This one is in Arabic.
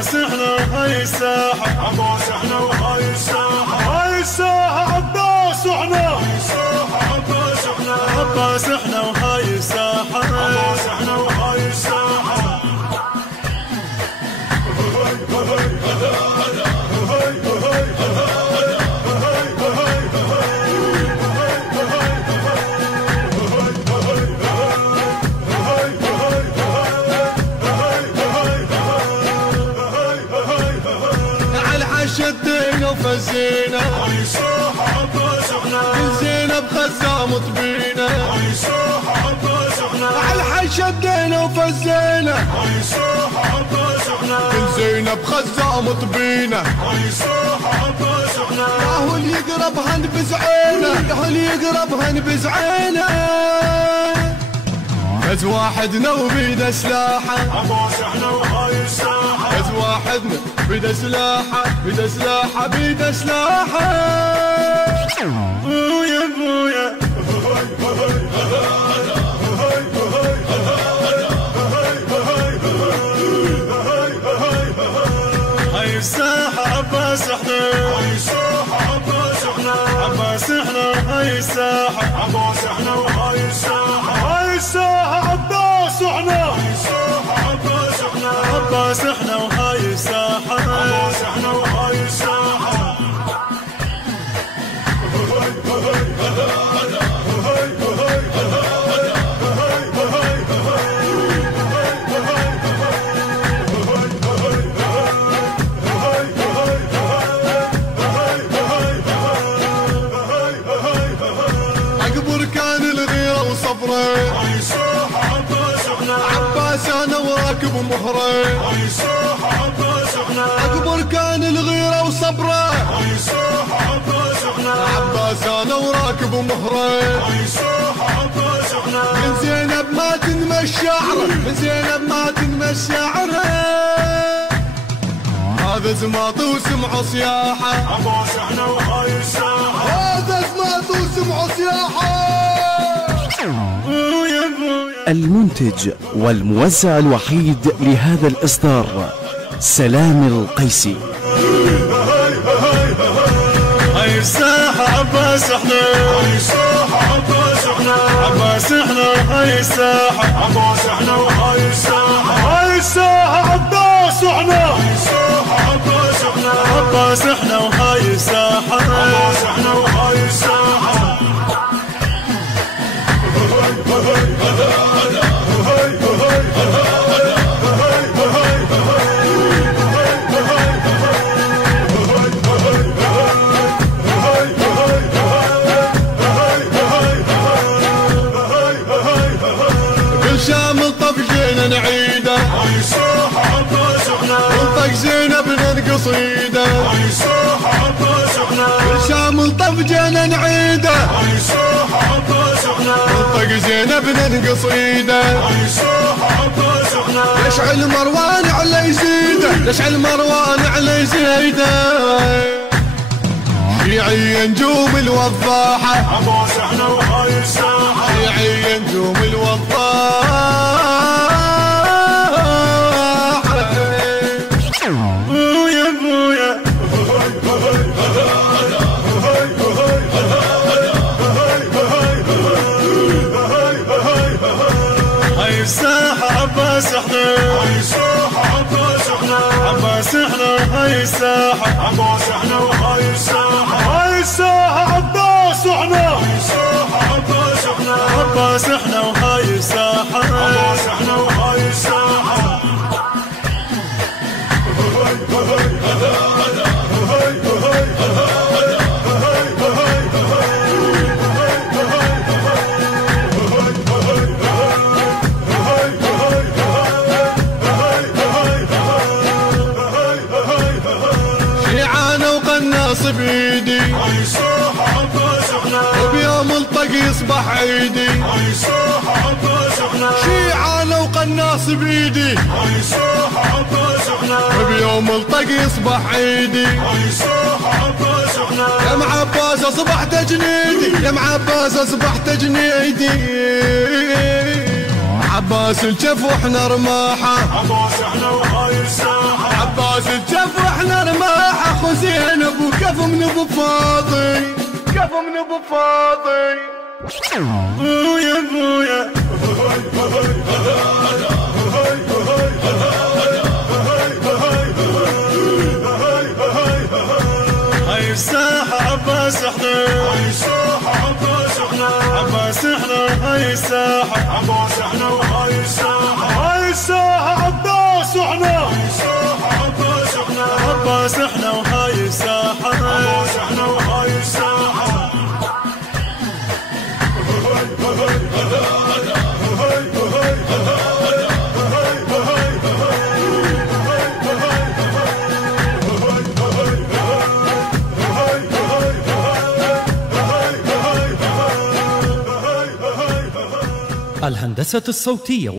عباس احنا وهاي الساحة، عباس احنا وهاي الساحة، هاي الساحة عباس احنا، هاي الساحة عباس احنا، عباس احنا وهاي الساحة، عباس احنا وهاي الساحة. شدينا وفزينا هاي الساحة عباس احنا، زينب خزام طبينا هاي الساحة عباس احنا، على الحي شدينا وفزينا هاي الساحة عباس احنا، زينب خزام طبينا هاي الساحة عباس احنا، ياهو اللي يقرب هنبز عينه، ياهو اللي يقرب هنبز عينه، فز واحدنا وبيده سلاحه، عباس احنا وهاي الساحة، فز واحدنا بيده سلاحه، بيده سلاحه، بيده سلاحه. بويا بويا هاي الساحة عباس احنا، هاي الساحة عباس احنا، عباس احنا هاي الساحة، عباس احنا وهاي الساحة، هاي الساحة عباس احنا، هاي الساحة عباس احنا، عباس احنا وهاي الساحة، عباس احنا وهاي الساحة. اكبر كان الغيرة وصبره، هاي الساحة عباس احنا، عباس انا وراكب مهره، هاي الساحة عباس احنا، اكبر كان الغيرة وصبره، هاي الساحة عباس احنا، عباس انا وراكب مهره، هاي الساحة عباس احنا، من زينب ما تنمى الشعره، من زينب ما تنمى الشعره، هذا زماط وسمعه صياحه، عباس احنا وهاي الساحة، هذا زماط وسمعه صياحه. بويا بويا. المنتج والموزع الوحيد لهذا الإصدار سلام القيسي. هاي الساحة عباس احنا، هاي الساحة عباس احنا، عباس احنا هاي الساحة، عباس احنا وهاي الساحة، هاي الساحة عباس احنا، هاي الساحة عباس احنا، عباس احنا وهاي الساحة، عباس احنا وهاي الساحة. كل شامل طفجينا نعيده، هاي الساحة عباس احنا، ونطق زينب ننقص ايده، هاي الساحة عباس احنا، كل شامل طفجينا نعيده، هاي الساحة عباس احنا، ونطق زينب ننقص ايده، هاي الساحة عباس احنا، يشعل مروان على يزيده، يشعل مروان على يزيده، شيعي نجوم الوضاحه، عباس احنا وهاي الساحة، شيعي نجوم الوضاحه. بويا بويا هاي الساحة عباس احنا، هاي الساحة عباس احنا، عباس احنا هاي الساحة، عباس احنا وهاي الساحة، هاي الساحة عباس احنا، هاي الساحة عباس احنا، عباس احنا وهاي الساحة، عباس احنا وهاي الساحة. شيعانه وقناص بيدي، هاي الساحة عباس احنا، وبيوم الطق يصبح عيدي، هاي الساحة عباس احنا، شيعانه وقناص بيدي، هاي الساحة عباس احنا، وبيوم الطق يصبح عيدي، هاي الساحة عباس احنا، يا معباس اصبحت جنيدي، يا معباس اصبحت جنيدي، عباس الجف واحنا رماحه، عباس احنا وهاي الساحة، عباس بفاضي بويا بويا هاي الساحة عباس احنا هاي الساحة عباس احنا عباس احنا هاي الساحة عباس احنا وهاي الساحة هاي الساحة عباس احنا هاي الساحة عباس احنا عباس احنا وهاي الساحة عباس احنا وهاي الساحة الهندسة الصوتية